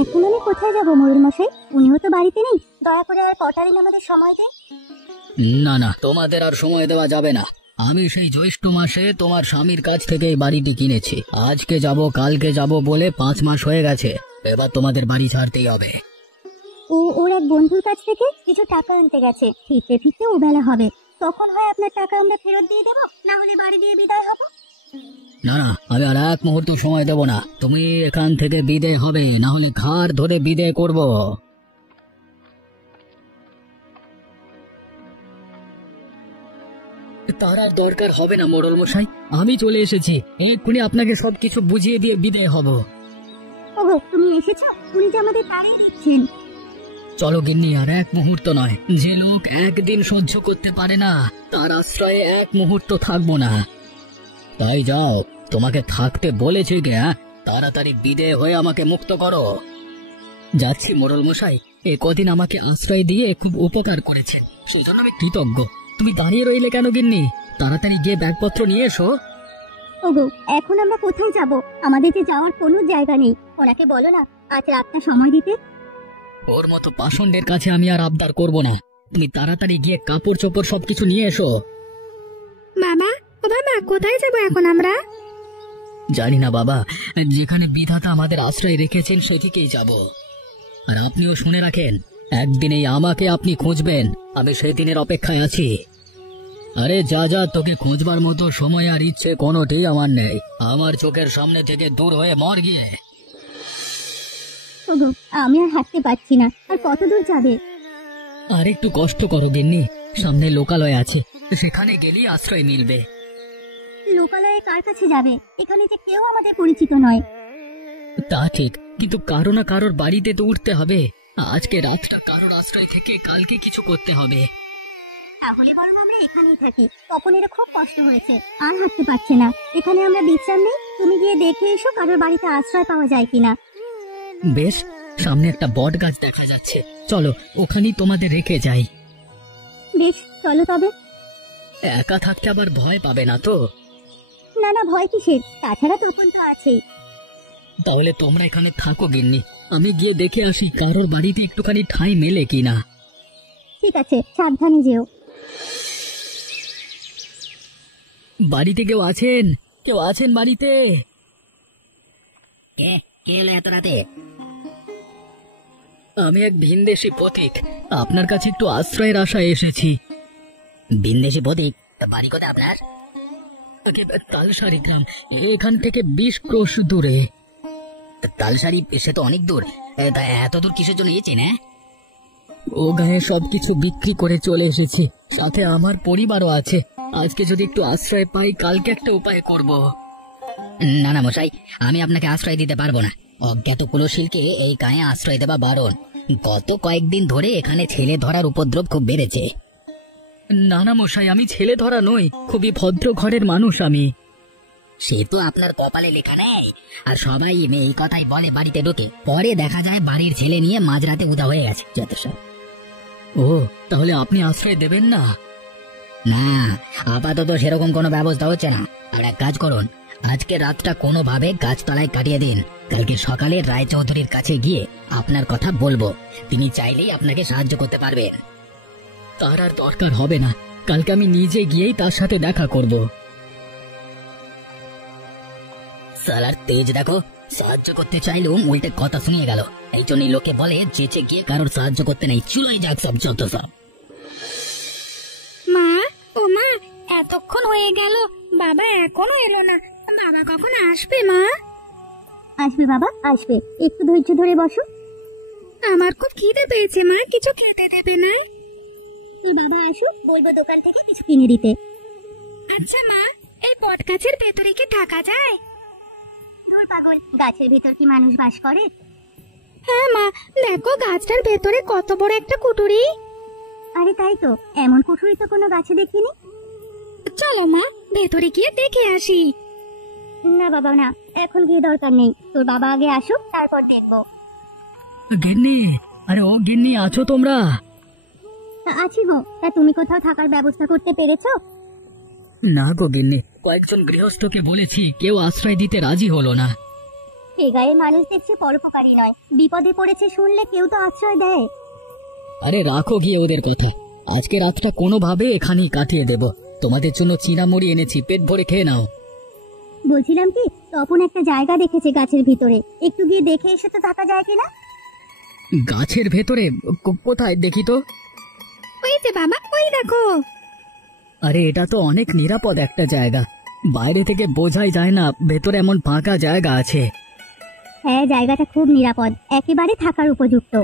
এখন আমি কোথায় যাবো মোড়ল মশাই? উনিও তো বাড়িতে নেই। দয়া করে আর কটা দিন আমাদের সময় দেন। না না, তোমাদের আর সময় দেওয়া যাবে না। আমি সেই জ্যৈষ্ঠ মাসে তোমার স্বামীর কাছ থেকে এই বাড়িটি কিনেছি। আজকে যাব কালকে যাব বলে 5 মাস হয়ে গেছে। এবার তোমাদের বাড়ি ছাড়তেই হবে। ওর এক বন্ধুর কাছ থেকে কিছু টাকা আনতে গেছে, ফিরতে ফিরতে ও বেলা হবে। তখন হয় আপনার টাকা আমরা ফেরত দিয়ে দেবো, না হলে বাড়ি দিয়ে বিদায় হবো। না না, আমি আর এক মুহূর্ত সময় দেব না। তুমি এখান থেকে বিদায় হবে, না হলে ঘাড় ধরে বিদায় করব। তার আর দরকার হবে না মোড়ল মশাই, আমি চলে এসেছি। এক্ষুনি আপনাকে সবকিছু বুঝিয়ে দিয়ে বিদায় হব। ওগো, তুমি এসেছো? উনি যে আমাদের তাড়িয়ে দিচ্ছেন। চলো গিন্নি, আর এক মুহূর্ত নয়। যে লোক একদিন সহ্য করতে পারে না, তার আশ্রয়ে এক মুহূর্ত থাকবো না। তাই যাও, তোমাকে থাকতে বলেছি গে। তাড়াতাড়ি বিদায় হয়ে আমাকে মুক্ত করো। যাচ্ছি মোড়ল মশাই, এ কদিন আমাকে আশ্রয় দিয়ে খুব উপকার করেছেন, সেই জন্য আমি কৃতজ্ঞ। তুমি দাঁড়িয়ে রইলে কেন গিন্নি? তাড়াতাড়ি গিয়ে ব্যাগপত্র নিয়ে এসো। ওগো, এখন আমরা কোথায় যাব? আমাদের যে যাওয়ার কোনো জায়গা নেই। ওনাকে বলো না আজ রাতটা সময় দিতে। ওর মতো পাষণ্ডের কাছে আমি আর আবদার করব না। তুমি তাড়াতাড়ি গিয়ে কাপড় চোপড় সবকিছু নিয়ে এসো। বাবা, ও বাবা, কোথায় যাব এখন আমরা? জানি না বাবা, যেখানে বিধাতা আমাদের আশ্রয় রেখেছেন সেদিকেই যাব। আর আপনিও শুনে রাখেন, একদিনেই আমাকে আপনি খুঁজবেন। আমি সেই দিনের অপেক্ষায় আছি। আরে যা যা, তোকে খুঁজবার মতো সময় আর ইচ্ছে কোনোটি আমার নেই। আমার চোখের সামনে থেকে দূর হয়ে মর গিয়ে। ওগো, আমি আর হাঁটতে পারছি না। আর কত দূর যাবে? আর একটু কষ্ট করো গিন্নি, সামনে লোকালয় আছে, সেখানে গেলেই আশ্রয় মিলবে। লোকালয়ে কার কাছে যাবে? এখানে যে কেউ আমাদের পরিচিত নয়। তা ঠিক, কিন্তু কারো না কারোর বাড়িতে তো উঠতে হবে। আজকে রাতটা কারোর আশ্রয় থেকে কালকে কিছু করতে হবে। তাহলে বরং আমরা এখানেই থাকি। তপনেরও খুব কষ্ট হয়েছে, আর হাঁটতে পারছে না। এখানে আমরা বিশ্রাম নেই। তুমি গিয়ে দেখে এসো কারোর বাড়িতে আশ্রয় পাওয়া যায় কিনা। বেশ, সামনে একটা বট গাছ দেখা যাচ্ছে, চলো ওখানেই তোমাদের রেখে যাই। বেশ, চলো তবে। একা থাকতে আবার ভয় পাবে না তো? না না, ভয় কিসের? তাছাড়া তপন তো আছেই। তাহলে তোমরা এখানে থাকো গিন্নি, আমি গিয়ে দেখে আসি কারোর বাড়িতে একটুখানি ঠাঁই মেলে কিনা। ঠিক আছে, সাবধানে যেও। বাড়িতে কেউ আছেন? কেউ আছেন বাড়িতে? কে এলো এত রাতে? আমি এক ভিনদেশী পথিক, আপনার কাছে একটু আশ্রয়ের আশায় এসেছি। ভিনদেশী পথিক? বাড়ি কোথায় আপনার? তালসারি গ্রাম, এখান থেকে 20 ক্রোশ দূরে। তালসারি? সে তো অনেক দূর। এত দূর কিসের জন্য এসেছেন? ও গায়ে সবকিছু বিক্রি করে চলে এসেছি, সাথে আমার পরিবারও আছে। আজকে যদি একটু আশ্রয় পাই, কালকে একটা উপায় করব। না না মশাই, আমি আপনাকে আশ্রয় দিতে পারবো না। অজ্ঞাত কুলশীলকে এই গায়ে আশ্রয় দেওয়া বারণ। গত কয়েকদিন ধরে এখানে ছেলে ধরার উপদ্রব খুব বেড়েছে। না না মশাই, আমি ছেলে ধরা নই, খুবই ভদ্র ঘরের মানুষ আমি। সে তো আপনার কপালে লেখা নেই। আর সবাই এই কথাই বলে বাড়িতে ঢোকে, পরে দেখা যায় বাড়ির ছেলে নিয়ে মাঝরাতে উদা হয়ে গেছে। যথেষ্ট। ও, তাহলে আপনি আশ্রয় দেবেন না? না, আপাতত সেরকম কোনো ব্যবস্থা হচ্ছে না। আর এক কাজ করুন, আজকে রাতটা কোনোভাবে গাছতলায় কাটিয়ে দিন। কালকে সকালে রায়চৌধুরীর কাছে গিয়ে আপনার কথা বলবো, তিনি চাইলেই আপনাকে সাহায্য করতে পারবেন। তার আর দরকার হবে না, কালকে আমি নিজে গিয়েই তার সাথে দেখা করব। সালার তেজ দেখো, সাহায্য করতে চাইলেও উল্টে কথা শুনিয়ে গেল। এই জন্যই লোকে বলে চেঁচে গিয়ে কারোর সাহায্য করতে নেই, চুলোই যাক সব যত সব। মা, ও মা, এতক্ষণ হয়ে গেল, বাবা এখনো এলো না। বাবা কখন আসবে? মা আসবে, বাবা আসবে, একটু ধৈর্য ধরে বসো। আমার খুব খিদে পেয়েছে মা, কিছু খেতে দেবে না? তোর বাবা আসুক, বলবো দোকান থেকে কিছু কিনে দিতে। আচ্ছা মা, এই বট গাছের ভেতরে কি থাকা যায়? তোর পাগল, গাছের ভেতর কি মানুষ বাস করে? হ্যাঁ মা, দেখো গাছটার ভেতরে কত বড় একটা কুটুরি। আরে তাই তো, এমন কুঠুরি তো কোনো গাছে দেখিনি। চলো মা, ভেতরে গিয়ে দেখে আসি। না বাবা না, এখন গিয়ে দরকার নেই। তোর বাবা আগে আসুক, তারপর দেখবো। গিন্নি, আরে ও গিন্নি, আছো তোমরা? আছি গো। তা তুমি কোথাও থাকার ব্যবস্থা করতে পেরেছো? না গো গিন্নি, কয়েকজন গৃহস্থকে বলেছি, কেউ আশ্রয় দিতে রাজি হলো না। এ গায়ে মানুষ দেখছে পরোপকারী নয়, বিপদে পড়েছে শুনলে কেউ তো আশ্রয় দেয়। আরে রাখো গিয়ে ওদের কথা, আজকে রাতটা কোনোভাবে এখানেই কাটিয়ে দেব। তোমাদের জন্য চিনামুড়ি এনেছি, পেট ভরে খেয়ে নাও। বলছিলাম কি, তপন একটা জায়গা দেখেছে গাছের ভিতরে, একটু গিয়ে দেখে এসে তো থাকা যায় কিনা? গাছের ভেতরে? কোথায় দেখি তো। ওই যে বাবা, ওই দেখো। আরে এটা তো অনেক নিরাপদ একটা জায়গা, বাইরে থেকে বোঝাই যায় না ভেতরে এমন ফাঁকা জায়গা আছে। হ্যাঁ, জায়গাটা খুব নিরাপদ, একেবারে থাকার উপযুক্ত।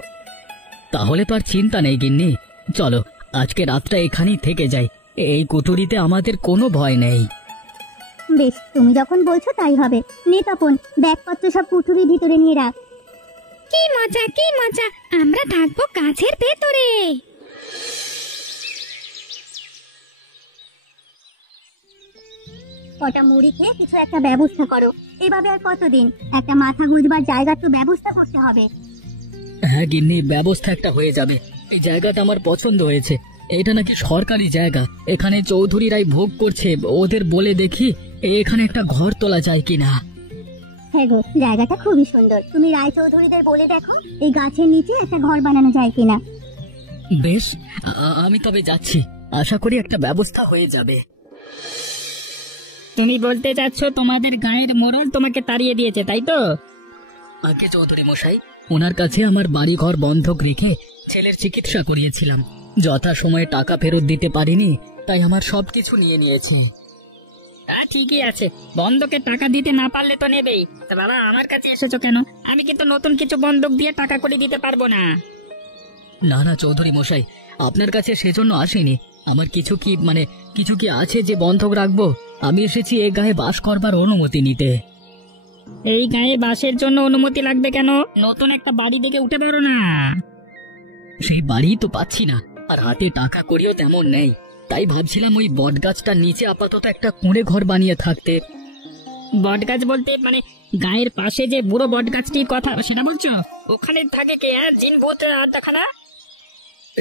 তাহলে তো আর চিন্তা নেই গিন্নি, চলো আজকে রাতটা এখানেই থেকে যাই। এই কুঠুরিতে আমাদের কোনো ভয় নেই। বেশ, তুমি যখন বলছো তাই হবে। নে তপন, ব্যাগপত্র সব কুঠুরির ভিতরে নিয়ে রাখ। কি মজা, কি মজা, আমরা থাকবো গাছের ভেতরে। কটা মুড়ি খেয়ে কিছু একটা ব্যবস্থা করো, এভাবে আর কতদিন? একটা মাথা গুঁজবার জায়গার তো ব্যবস্থা করতে হবে। হ্যাঁ গিন্নি, ব্যবস্থা একটা হয়ে যাবে। এই জায়গাটা আমার পছন্দ হয়েছে, এটা নাকি সরকারি জায়গা, এখানে চৌধুরীরাই ভোগ করছে। ওদের বলে দেখি এখানে একটা ঘর তোলা যায় কিনা। হ্যাঁ গো, জায়গাটা খুবই সুন্দর, তুমি রায়চৌধুরীদের বলে দেখো এই গাছের নিচে একটা ঘর বানানো যায় কিনা। বেশ, আমি তবে যাচ্ছি, আশা করি একটা ব্যবস্থা হয়ে যাবে। তুমি বলতে চাচ্ছ তোমাদের গায়ের মোড়ল তোমাকে তাড়িয়ে দিয়েছে, তাই তো? আগে চৌধুরী মশাই, ওনার কাছে আমার বাড়ি ঘর বন্ধক রেখে ছেলের চিকিৎসা করিয়েছিলাম, যথা সময়ে টাকা ফেরত দিতে পারিনি, তাই আমার সবকিছু নিয়ে নিয়েছে। ঠিকই আছে, বন্ধকে টাকা দিতে না পারলে তো নেবেই। তা বাবা, আমার কাছে এসেছো কেন? আমি কিন্তু নতুন কিছু বন্ধক দিয়ে টাকা করে দিতে পারবো না। না না চৌধুরী মশাই, আপনার কাছে সেজন্য আসিনি। আমার কিছু কি আছে যে বন্ধক রাখবো? আমি এসেছি এ গায়ে বাস করবার অনুমতি নিতে। এই গায়ে বাসের জন্য অনুমতি লাগবে কেন? নতুন একটা বাড়ি দেখে উঠে পারো না? সেই বাড়ি তো পাচ্ছি না, আর হাতে টাকা করিও তেমন নেই, তাই ভাবছিলাম ওই বটগাছটার নিচে আপাতত একটা কুঁড়ে ঘর বানিয়ে থাকতে। বটগাছ বলতে গায়ের পাশে যে বুড়ো বটগাছটির কথা সেটা বলছো? ওখানে থাকে কে? জিন ভূত আড্ডাখানা?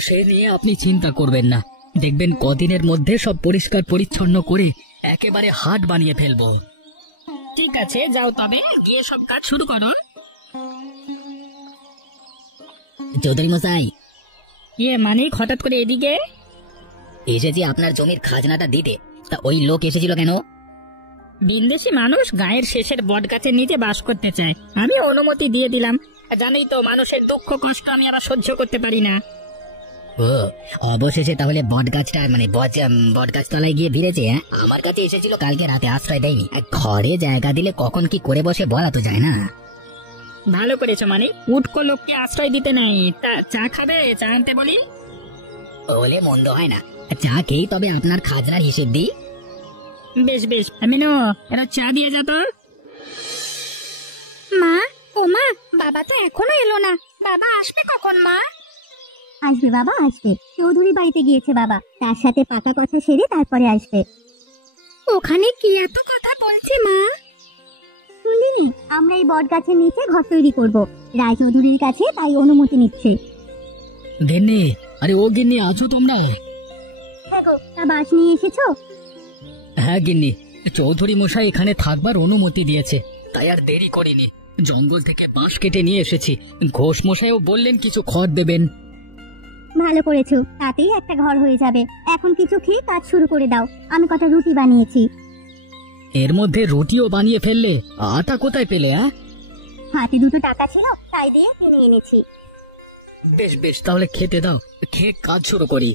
সে নিয়ে আপনি চিন্তা করবেন না, দেখবেন কদিনের মধ্যে সব পরিষ্কার পরিচ্ছন্ন করে একেবারে হাট বানিয়ে ফেলবো। ঠিক আছে, যাও তবে, গিয়ে সব কাজ শুরু করো। চৌধুরী মশাই, হঠাৎ করে এদিকে এসেছি আপনার জমির খাজনাটা দিতে, তা ওই লোক এসেছিল কেন? বিন্দেশি মানুষ গায়ের শেষের বটগাছের নিচে বাস করতে চায়, আমি অনুমতি দিয়ে দিলাম। জানেই তো মানুষের দুঃখ কষ্ট আমি আবার সহ্য করতে পারি না। ও, অবশেষে তাহলে বটগাছটা বটগাছ তলায় গিয়ে ভিড়েছে। আমার কাছে এসেছিল কালকে রাতে, আশ্রয় দেয়নি। ঘরে জায়গা দিলে কখন কি করে বসে বলা তো যায় না। ভালো করেছো, উটকো লোককে আশ্রয় দিতে নেই। তা চা খাবে? চা আনতে বলি? বলে মন্দ হয় না, চা খেয়ে তবে আপনার খাজনার হিসেব দিই। বেশ বেশ, আমিনো এরা চা দিয়ে যা তো। মা, ও মা, বাবা তো এখনো এলো না, বাবা আসবে কখন? মা আসবে, বাবা আসবে, চৌধুরী বাড়িতে গিয়েছে বাবা, তার সাথে পাকা কথা সেরে তারপরে আসবে। ওখানে কি এত কথা বলছে মা? শুনলিনি, আমরা এই বট গাছের নিচে ঘর তৈরি করবো, রায়চৌধুরীর কাছে তাই অনুমতি নিচ্ছে। গিন্নি, আরে ও গিন্নি, আছো তোমরা? হ্যাঁ গো, তা বাস নিয়ে এসেছো? হ্যাঁ গিন্নি, চৌধুরী মশাই এখানে থাকবার অনুমতি দিয়েছে, তাই আর দেরি করিনি, জঙ্গল থেকে বাঁশ কেটে নিয়ে এসেছি। ঘোষ মশাইও বললেন কিছু খড় দেবেন। ভালো করেছো, তাতেই একটা ঘর হয়ে যাবে। এখন কিছু খেয়ে কাজ শুরু করে দাও, আমি কটা রুটি বানিয়েছি। এর মধ্যে রুটিও বানিয়ে ফেললে? আটা কোথায় পেলে? হাতে দুটো টাকা ছিল, তাই দিয়ে কিনে এনেছি। বেশ বেশ, তাহলে খেতে দাও, খেয়ে কাজ শুরু করি।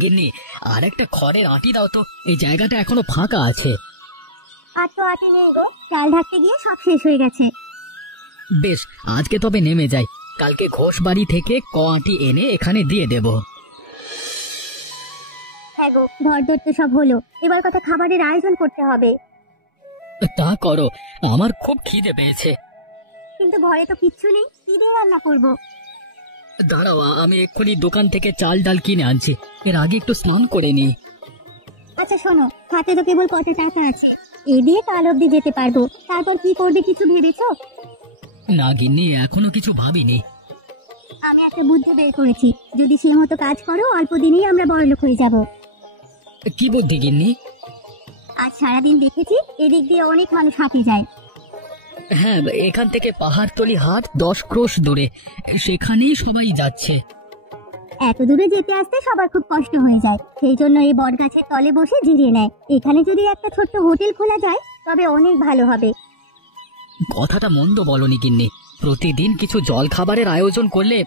গিন্নি, আর একটা খড়ের আটি দাও তো, এই জায়গাটা এখনো ফাঁকা আছে। আর তো আটি নেই গো, চাল ঢাকতে গিয়ে সব শেষ হয়ে গেছে। বেশ, আজকে তবে নেমে যাই, কালকে ঘোষ বাড়ি থেকে আটি এনে এখানে দিয়ে দেব। হ্যাঁ গো, ঘর দর তো সব হলো, এবার কথা খাবারের আয়োজন করতে হবে। তা করো, আমার খুব খিদে পেয়েছে। কিন্তু ঘরে তো কিচ্ছু নেই, কি দিয়ে রান্না করবো? দাঁড়াও, আমি এক্ষুনি দোকান থেকে চাল ডাল কিনে আনছি, এর আগে একটু স্নান করে নি। আচ্ছা শোনো, হাতে তো কেবল কত টাকা আছে, এ দিয়ে কাল অব্দি যেতে পারবো, তারপর কি করবে কিছু ভেবেছো? না গিন্নি, এখনো কিছু ভাবিনি। আমি একটা বুদ্ধি বের করেছি, যদি সে মতো কাজ করো অল্প দিনেই আমরা বড়লোক হয়ে যাব। কি বুদ্ধি গিন্নি? আজ সারাদিন দেখেছি এদিক দিয়ে অনেক মানুষ হাঁটে যায়, হ্যাঁ, এখান থেকে পাহাড়তলি হাট 10 ক্রোশ দূরে, সেখানেই সবাই যাচ্ছে। এত দূরে যেতে আসতে সবার খুব কষ্ট হয়ে যায়, সেই জন্য এই বট গাছের তলে বসে জিরিয়ে নেয়। এখানে যদি একটা ছোট্ট হোটেল খোলা যায় তবে অনেক ভালো হবে। কথাটা মন্দ বলনি গিন্নি, প্রতিদিন কিছু জল খাবারের আয়োজন করলে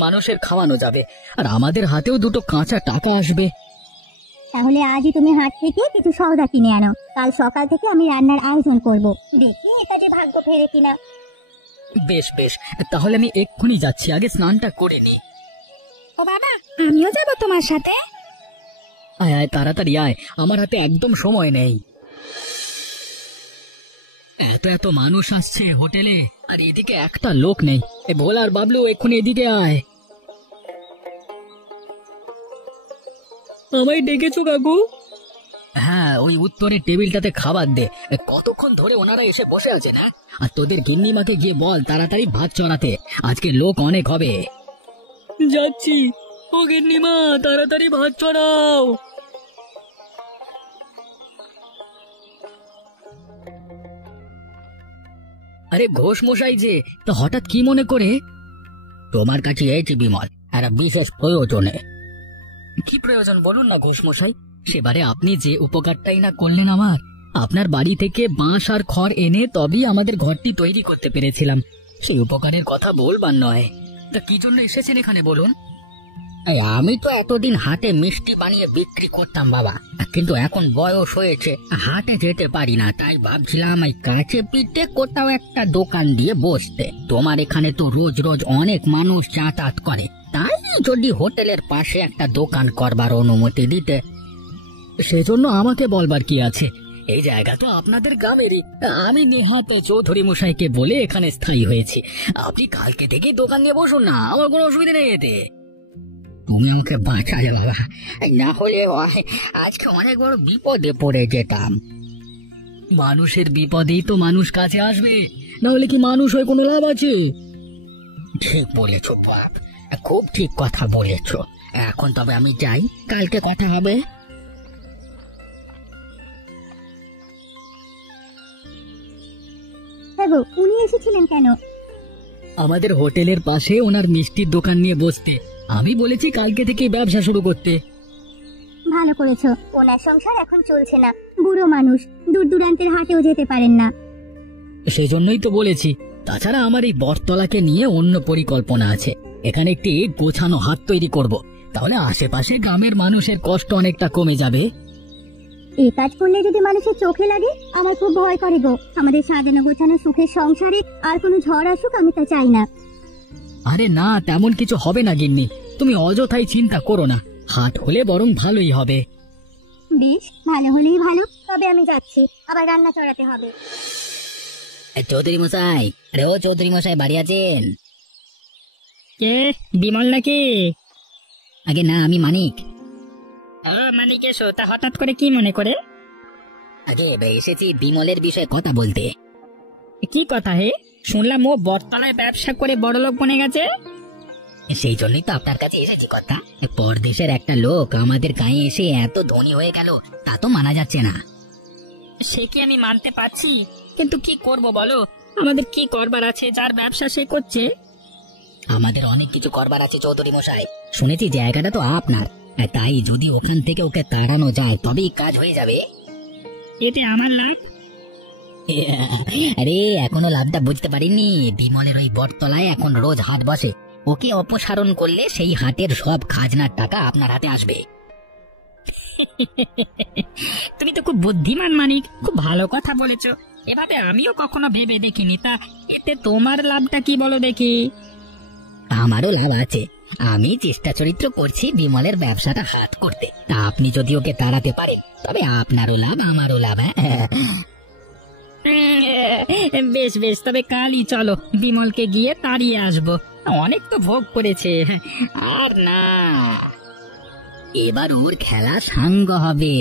মানুষের খাওয়ানো যাবে, আর আমাদের হাতেও দুটো কাঁচা টাকা আসবে। তাহলে আজই তুমি হাট থেকে কিছু সওদা কিনে আনো, কাল সকাল থেকে আমি রান্নার আয়োজন করব। দেখি এটা যে ভাগ্য ফেরে কিনা। বেশ বেশ, তাহলে আমি এক্ষুনি যাচ্ছি, আগে স্নানটা করে নি। ও বাবা, আমিও যাব তোমার সাথে। আয় আয়, তাড়াতাড়ি আয়, আমার হাতে একদম সময় নেই। এত এত মানুষ আসছে হোটেলে, আর এদিকে একটা লোক নেই। এ ভোলার বাবলু, এক্ষুনি এদিকে আয়। আমায় ডেকেছো কাকু? হ্যাঁ, ওই উত্তরের টেবিলটাতে খাবার দে। কতক্ষণ ধরে ওনারা এসে বসে আছে না? আর তোদের গিন্নিমাকে গিয়ে বল তাড়াতাড়ি ভাত চড়াতে, আজকে লোক অনেক হবে। যাচ্ছি। ও গিন্নিমা, তাড়াতাড়ি ভাত চড়াও। আরে ঘোষ মশাই যে, তো হঠাৎ কি মনে করে? তোমার কাছে এসেছি বিমল, একটা বিশেষ প্রয়োজনে। কি প্রয়োজন বলুন না ঘোষ মশাই। সেবারে আপনি যে উপকারটাই না করলেন আমার, আপনার বাড়ি থেকে বাঁশ আর খড় এনে তবেই আমাদের ঘরটি তৈরি করতে পেরেছিলাম। সেই উপকারের কথা বলবার নয়। তা কি জন্য এসেছেন এখানে বলুন? আমি তো এতদিন হাটে মিষ্টি বানিয়ে বিক্রি করতাম বাবা, কিন্তু এখন বয়স হয়েছে, হাটে যেতে পারি না। তাই ভাবছিলাম এই কাছে পিঠে কোথাও একটা দোকান দিয়ে বসতে। তোমার এখানে তো রোজ রোজ অনেক মানুষ যাতায়াত করে, তাই যদি হোটেলের পাশে একটা দোকান করবার অনুমতি দিতে। সেজন্য আমাকে বলবার কি আছে, এই জায়গা তো আপনাদের গ্রামেরই। আমি নেহাতে চৌধুরী মশাইকে বলে এখানে স্থায়ী হয়েছি। আপনি কালকে থেকে দোকান নিয়ে বসুন না, আমার কোনো অসুবিধা নেই এতে। তুমি আমাকে বাঁচালে বাবা, না হলে আজকে অনেক বড় বিপদে পড়ে যেতাম। মানুষের বিপদেই তো মানুষ কাছে আসবে, না হলে কি মানুষ হয়ে কোনো লাভ আছে? ঠিক বলেছ বাপ, খুব ঠিক কথা বলেছ। এখন তবে আমি যাই, কালকে কথা হবে। হ্যাঁ, উনি এসেছিলেন কেন? আমাদের হোটেলের পাশে ওনার মিষ্টির দোকান নিয়ে বসতে। আমি বলেছি কালকে থেকে ব্যবসা শুরু করতে। ভালো করেছো, ওনার সংসার এখন চলছে না, বুড়ো মানুষ, দূর দূরান্তের হাটেও যেতে পারেন না। সেই জন্যই তো বলেছি। তাছাড়া আমার এই বটতলাকে নিয়ে অন্য পরিকল্পনা আছে। এখানে একটি গোছানো হাট তৈরি করব, তাহলে আশেপাশে গ্রামের মানুষের কষ্ট অনেকটা কমে যাবে। এই কাজ করলে যদি মানুষের চোখে লাগে, আমার খুব ভয় করে গো। আমাদের সাজানো গোছানো সুখের সংসারে আর কোনো ঝড় আসুক আমি তা চাই না। আরে না, তেমন কিছু হবে না গিন্নি, তুমি অযথাই চিন্তা করো না। হাট হলে বরং ভালোই হবে। বেশ, ভালো হলেই ভালো, তবে আমি যাচ্ছি, আবার রান্না চড়াতে হবে। চৌধুরী মশাই, আরে ও চৌধুরী মশাই, বাড়ি আছেন? কে, বিমল নাকি? আগে না, আমি মানিক। ও মানিক, এসো। তা হঠাৎ করে কি মনে করে? আগে এসেছি বিমলের বিষয়ে কথা বলতে। কি কথা হে? শুনলাম ও বটতলায় ব্যবসা করে বড়লোক বনে গেছে। সেই জন্যই তো আপনার কাছে এসেছি কথা। পরদেশের একটা লোক আমাদের গায়ে এসে এত ধনী হয়ে গেল, তা তো মানা যাচ্ছে না। সে কি আমি মানতে পারছি, কিন্তু কি করব বলো? আমাদের কি করবার আছে? যার ব্যবসা সে করছে। আমাদের অনেক কিছু করবার আছে চৌধুরী মশাই। শুনেছি জায়গাটা তো আপনার, তাই যদি ওখান থেকে ওকে তাড়ানো যায় তবেই কাজ হয়ে যাবে। এতে আমার লাভ? আরে এখনো লাভটা বুঝতে পারিনি। বিমলের ওই বটতলায় এখন রোজ হাট বসে, ওকে অপসারণ করলে সেই হাটের সব খাজনার টাকা আপনার হাতে আসবে। তুমি তো খুব বুদ্ধিমান মানিক, খুব ভালো কথা বলেছো। এভাবে আমিও কখনো ভেবে দেখিনি। তা এতে তোমার লাভটা কি বলো দেখি? আমারও লাভ আছে। আমি চেষ্টা চরিত্র করছি বিমলের ব্যবসাটা হাত করতে। তা আপনি যদি ওকে তাড়াতে পারেন তবে আপনারও লাভ, আমারও লাভ। বেশ বেশ, তবে কালই চলো, বিমলকে গিয়ে তাড়িয়ে আসবো। অনেক তো ভোগ করেছে, আর না, এবার ওর খেলা সাঙ্গ হবে।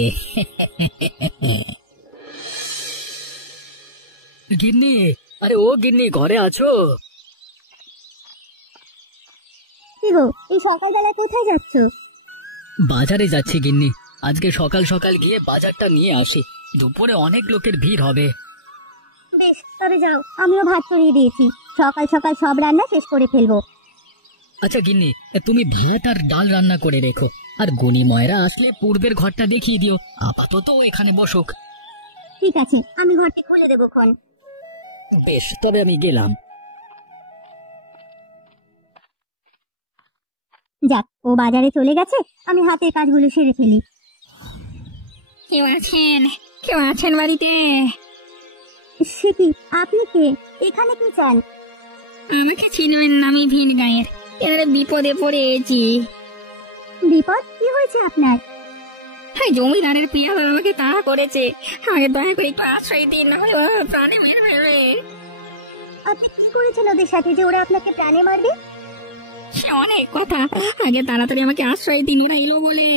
গিন্নি, আরে ও গিন্নি, ঘরে আছো? কি গো, এই সকালবেলা কোথায় যাচ্ছ? বাজারে যাচ্ছি গিন্নি। আজকে সকাল সকাল গিয়ে বাজারটা নিয়ে আসি, দুপুরে অনেক লোকের ভিড় হবে। বেশ, তবে যাও, আমিও ভাত চড়িয়ে দিয়েছি। সকাল সকাল সব রান্না শেষ করে ফেলবো। আচ্ছা গিন্নি, তুমি ভাত আর ডাল রান্না করে রেখো, আর গনি ময়রা আসলে পূর্বের ঘরটা দেখিয়ে দিও। আপাতত এখানে বসুক। ঠিক আছে, আমি ঘরটি খুলে দেবো খন। বেশ, তবে আমি গেলাম। যাক, ও বাজারে চলে গেছে, আমি হাতের কাজগুলো সেরে ফেলি। কেউ আছেন? কেউ আছেন বাড়িতে? সে কি, আপনি কে? এখানে কি চান? আমাকে চিনবেন না, আমি ভিন গায়ের। এবারে বিপদে পড়েছি। বিপদ? কি হয়েছে আপনার? হ্যাঁ, জমিদারের পিয়া আমাকে তাড়া করেছে। আমাকে দয়া করে একটু আশ্রয় দিন, নাহলে ও প্রাণে মেরে ফেলবে। আপনি কি করেছেন ওদের সাথে যে ওরা আপনাকে প্রাণে মারবে? সে অনেক কথা, আগে তাড়াতাড়ি আমাকে আশ্রয় দিন, ওরা এলো বলে।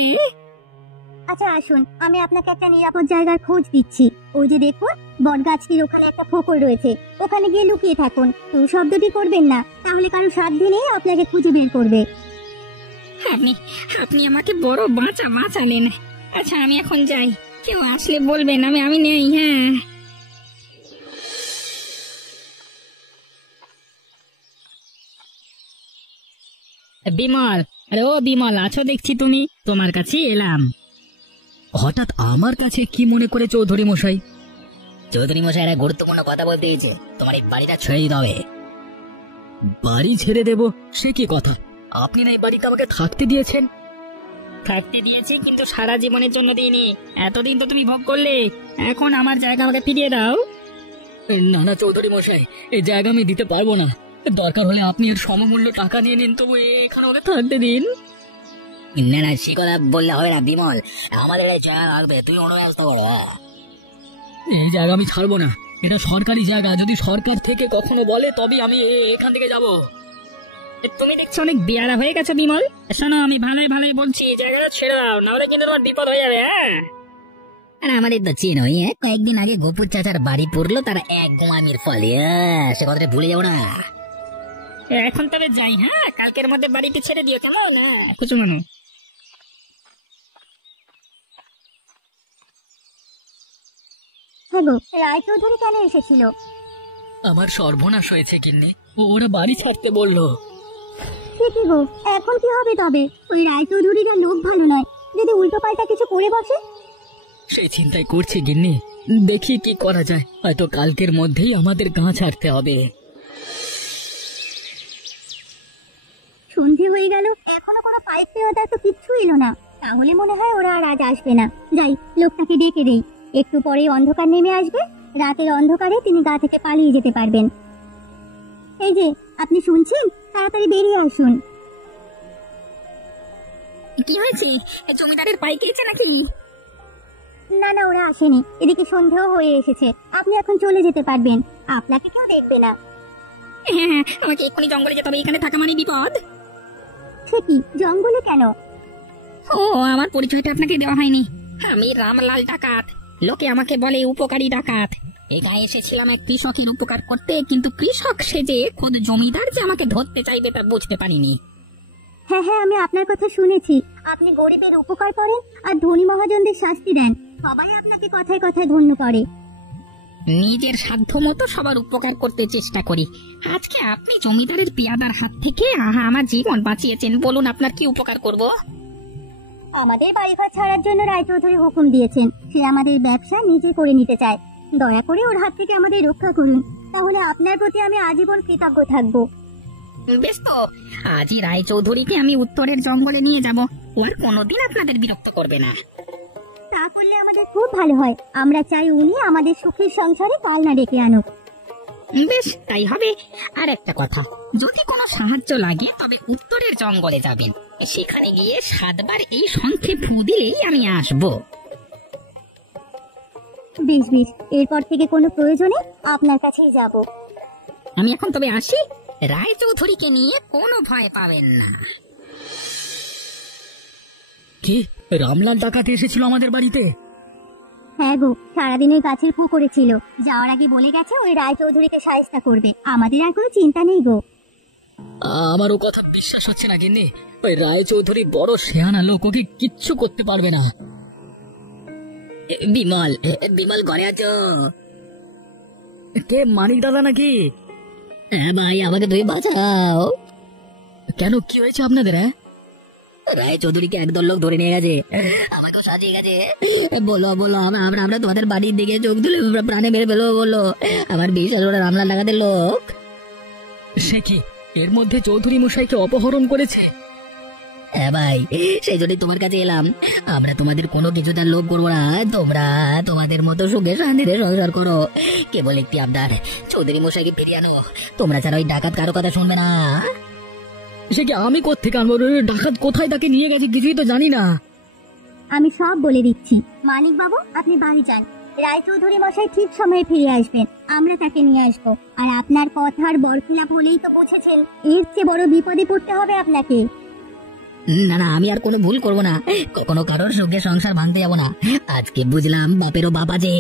আচ্ছা আসুন, আমি আপনাকে একটা নিরাপদ জায়গার খোঁজ দিচ্ছি। ওই যে দেখুন, বটগাছটির ওখানে একটা ফোকর রয়েছে, ওখানে গিয়ে লুকিয়ে থাকুন। তো শব্দটি করবেন না, তাহলে কারো সাধ্যি নেই আপনাকে খুঁজে বের করবে। আপনি আপনি আমাকে বড় বাঁচালেন। আচ্ছা, আমি এখন যাই। কেউ আসলে বলবেন আমি নেই। হ্যাঁ, বিমল, আরে ও বিমল, আছো দেখছি তুমি। তোমার কাছে এলাম। হঠাৎ আমার কাছে কি মনে করে চৌধুরী মশাই? চৌধুরী মশাই একটা গুরুত্বপূর্ণ কথা বলতে দিয়েছে, তোমার এই বাড়িটা ছেড়ে দিতে হবে। বাড়ি ছেড়ে দেব? সে কি কথা? আপনি না এই বাড়িতে আমাকে থাকতে দিয়েছেন। থাকতে দিয়েছি, কিন্তু সারা জীবনের জন্য দিইনি। এতদিন তো তুমি ভোগ করলে, এখন আমার জায়গা আমাকে ফিরিয়ে দাও। না না চৌধুরী মশাই, এই জায়গা আমি দিতে পারবো না। দরকার হলে আপনি এর সমমূল্য টাকা নিয়ে নিন, তবু এখানে ওকে থাকতে দিন। না না, সে কথা বললে হবে না বিমল, আমাদের এই জায়গা লাগবে, তুই অন্য ব্যবস্থা করো। এই জায়গা আমি ছাড়বো না, এটা সরকারি জায়গা। যদি সরকার থেকে কখনো বলে তবে আমি এখান থেকে যাব। তুমি দেখছো অনেক বেয়ারা হয়ে গেছে বিমল। শোনো, আমি ভালোই বলছি, জায়গাটা ছেড়ে দাও, নাহলে কিন্তু তোমার বিপদ হয়ে যাবে। হ্যাঁ, আর আমাদের তো চেনই, কয়েকদিন আগে গোপুর চাচার বাড়ি পড়লো, তারা এক গোমামির ফলে, সে কথাটা ভুলে যাবো না। এখন তবে যাই। হ্যাঁ, কালকের মধ্যে বাড়িতে ছেড়ে দিও, কেমন? কিছু মানুষ হ্যালো, রায়চৌধুরী কেন এসেছিল? আমার সর্বনাশ হয়েছে গিন্নি, ওরা বাড়ি ছাড়তে বললো। সে কি গো, এখন কি হবে তবে? ওই রায়চৌধুরীরা লোক ভালো নয়, যদি উল্টো পাল্টা কিছু করে বসে। সেই চিন্তাই করছি গিন্নি, দেখি কি করা যায়। হয়তো কালকের মধ্যেই আমাদের গাঁ ছাড়তে হবে। সন্ধে হয়ে গেল, এখনো কোনো পাইপ পেওয়াদার তো কিচ্ছু এলো না। তাহলে মনে হয় ওরা আর আজ আসবে না। যাই, লোকটাকে ডেকে দেই, একটু পরেই অন্ধকার নেমে আসবে। রাতের অন্ধকারে তিনি গা থেকে পালিয়ে যেতে পারবেন। এই যে, আপনি শুনছেন? তাড়াতাড়ি বেরিয়ে আসুন। কি হয়েছে? জমিদারের পাই খেয়েছে নাকি? না না, ওরা আসেনি। এদিকে সন্ধেও হয়ে এসেছে, আপনি এখন চলে যেতে পারবেন। আপনাকে কেউ দেখবে না। হ্যাঁ, আমাকে এক্ষুনি জঙ্গলে যেতে হবে, এখানে থাকা মানে বিপদ। সে কি, জঙ্গলে কেন? ও, আমার পরিচয়টা আপনাকে দেওয়া হয়নি। আমি রামলাল ডাকাত, লোকে আমাকে বলে উপকারী ডাকাত। এই গায়ে এসেছিলাম এক কৃষকের উপকার করতে, কিন্তু কৃষক সেজে খোদ জমিদার যে আমাকে ধরতে চাইবে তা বুঝতে পারিনি। হ্যাঁ হ্যাঁ, আমি আপনার কথা শুনেছি। আপনি গরিবের উপকার করেন আর ধনী মহাজনদের শাস্তি দেন। সবাই আপনাকে কথায় কথায় ধন্য করে। নিজের সাধ্য মতো সবার উপকার করতে চেষ্টা করি। আজকে আপনি জমিদারের পেয়াদার হাত থেকে আমার জীবন বাঁচিয়েছেন, বলুন আপনার কি উপকার করব? আমাদের বাড়িঘর ছাড়ার জন্য রায়চৌধুরী হুকুম দিয়েছেন। সে আমাদের ব্যবসা নিজে করে নিতে চায়। দয়া করে ওর হাত থেকে আমাদের রক্ষা করুন, তাহলে আপনার প্রতি আমি আজীবন কৃতজ্ঞ থাকবো। বেশ, তো আজই রায়চৌধুরীকে আমি উত্তরের জঙ্গলে নিয়ে যাব। ও আর কোনোদিন আপনাদের বিরক্ত করবে না। তা করলে আমাদের খুব ভালো হয়। আমরা চাই উনি আমাদের সুখের সংসারে পালনা ডেকে আনুক। বেশ, তাই হবে। আর একটা কথা, যদি কোনো সাহায্য লাগে তবে উত্তরের জঙ্গলে যাবেন। সেখানে গিয়ে 7 বার এই শঙ্খে ফু দিলেই আমি আসবো। বেশ বেশ, এরপর থেকে কোনো প্রয়োজনে আপনার কাছেই যাব। আমি এখন তবে আসি। রায়চৌধুরীকে নিয়ে কোনো ভয় পাবেন না। কি, রামলাল ডাকাত এসেছিল আমাদের বাড়িতে? হ্যাঁ গো, সারাদিন ওই গাছের ফু করেছিল। যাওয়ার আগে বলে গেছে ওই রায়চৌধুরীকে সাহায্য করবে। আমাদের আর কোনো চিন্তা নেই গো। আমার ও কথা বিশ্বাস হচ্ছে না গিন্নি। ওই রায়চৌধুরী বড় শেয়ানা লোক, ওকে কিচ্ছু করতে পারবে না। বিমল, বিমল ঘরে আছো? কে, মানিক দাদা নাকি? হ্যাঁ ভাই, আমাকে তুমি বাঁচাও। কেন, কি হয়েছে আপনাদের? রায় চৌধুরীকে একদল লোক ধরে নিয়ে গেছে, আমাকেও সাজিয়ে গেছে। বলো বলো, আমরা তোমাদের বাড়ির দিকে চোখ তুলে প্রাণে মেরে ফেলবো বললো। আমার বিশাল ওরা রামলাল ডাকাতের লোক। সে কি, এর মধ্যে চৌধুরী মশাইকে অপহরণ করেছে? হ্যাঁ ভাই, সেই জন্যই তোমার কাছে এলাম। আমরা তোমাদের কোনো কিছুতে লোভ করবো না, তোমরা তোমাদের মতো সুখে শান্তিতে সংসার করো। কেবল একটি আবদার, চৌধুরী মশাইকে ফিরিয়ে আনো। তোমরা ছাড়া ওই ডাকাত কারো কথা শুনবে না। সে কি, আমি কোত্থেকে আনবো? ডাকাত কোথায় তাকে নিয়ে গেছে কিছুই তো জানি না। আমি সব বলে দিচ্ছি। মানিক বাবু, আপনি বাড়ি যান। রায়চৌধুরী মশাই ঠিক সময়ে ফিরে আসবেন, আমরা তাকে নিয়ে আসবো। আর আপনার কথার বরখিলাপ হলেই তো বুঝেছেন, এর চেয়ে বড় বিপদে পড়তে হবে আপনাকে। না না, আমি আর কোনো ভুল করবো না, কখনো কারোর সুখে সংসার ভাঙতে যাবো না। আজকে বুঝলাম বাপেরও বাপ আছে।